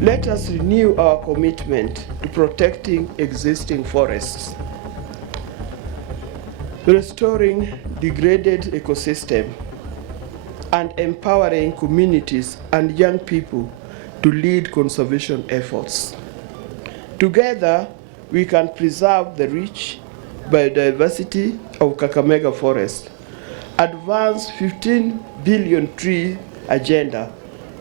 Let us renew our commitment to protecting existing forests, restoring degraded ecosystem, and empowering communities and young people to lead conservation efforts. Together, we can preserve the rich biodiversity of Kakamega Forest, advance 15 billion tree agenda,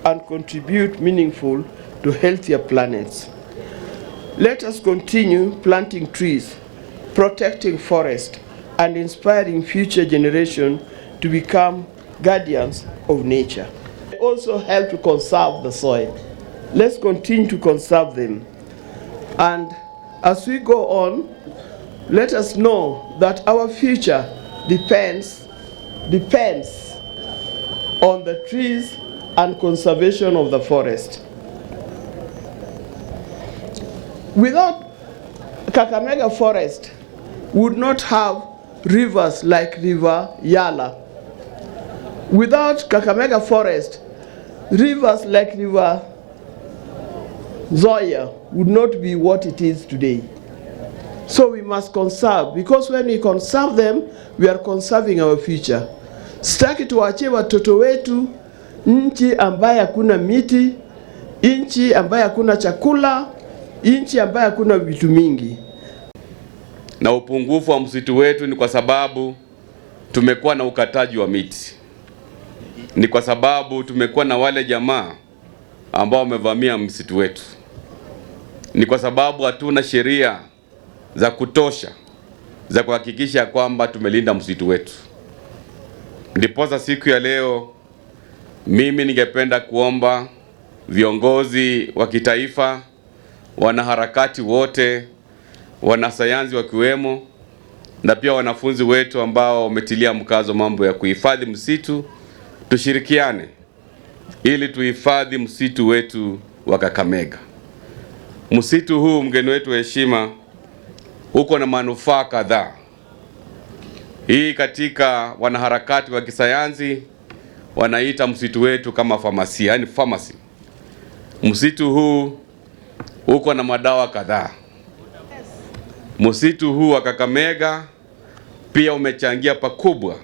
and contribute meaningful to healthier planets. Let us continue planting trees, protecting forests, and inspiring future generations to become guardians of nature. They also help to conserve the soil. Let's continue to conserve them. And as we go on, let us know that our future depends on the trees and conservation of the forest. Without Kakamega Forest, we would not have rivers like River Yala. Without Kakamega Forest, rivers like River Zoya would not be what it is today. So we must conserve, because when we conserve them, we are conserving our future. Sitaki tuachie watoto wetu nchi ambaye hakuna miti, nchi ambaye hakuna chakula, nchi ambaye hakuna vitu mingi. Na upungufu wa msitu wetu ni kwa sababu tumekuwa na ukataji wa miti. Ni kwa sababu tumekuwa na wale jamaa ambao wamevamia msitu wetu. Ni kwa sababu hatuna sheria za kutosha za kuhakikisha kwamba tumelinda msitu wetu. Ndiposa siku ya leo mimi ningependa kuomba viongozi wa kitaifa, wanaharakati wote, wanasayansi wakiwemo, na pia wanafunzi wetu ambao wametilia mkazo mambo ya kuhifadhi msitu, tushirikiane ili tuhifadhi msitu wetu wa Kakamega. Msitu huu, mgeni wetu wa heshima, uko na manufaa kadhaa. Hii katika wanaharakati wa kisayansi wanaita msitu wetu kama famasia, yani pharmacy. Msitu huu uko na madawa kadhaa. Msitu huu wa Kakamega pia umechangia pakubwa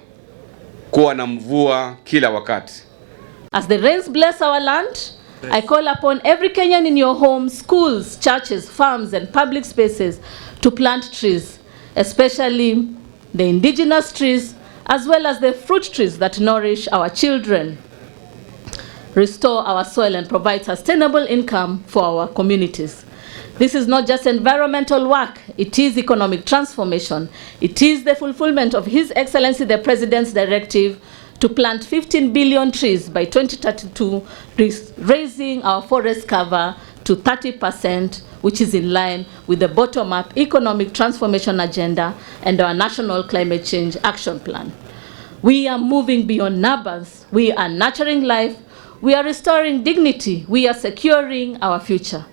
kuwa na mvua kila wakati. As the rains bless our land, I call upon every Kenyan in your homes, schools, churches, farms, and public spaces to plant trees, especially the indigenous trees, as well as the fruit trees that nourish our children, restore our soil, and provide sustainable income for our communities. This is not just environmental work, it is economic transformation. It is the fulfillment of His Excellency the President's directive to plant 15 billion trees by 2032, raising our forest cover to 30%, which is in line with the bottom-up economic transformation agenda and our national climate change action plan. We are moving beyond numbers. We are nurturing life. We are restoring dignity. We are securing our future.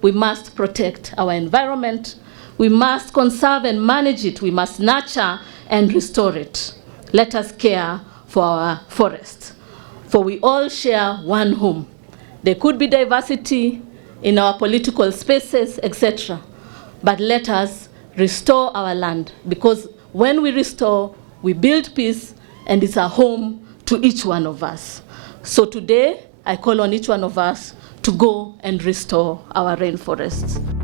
We must protect our environment. We must conserve and manage it. We must nurture and restore it. Let us care for our forests, for we all share one home. There could be diversity in our political spaces, etc. But let us restore our land, because when we restore, we build peace and it's a home to each one of us. So today, I call on each one of us to go and restore our rainforests.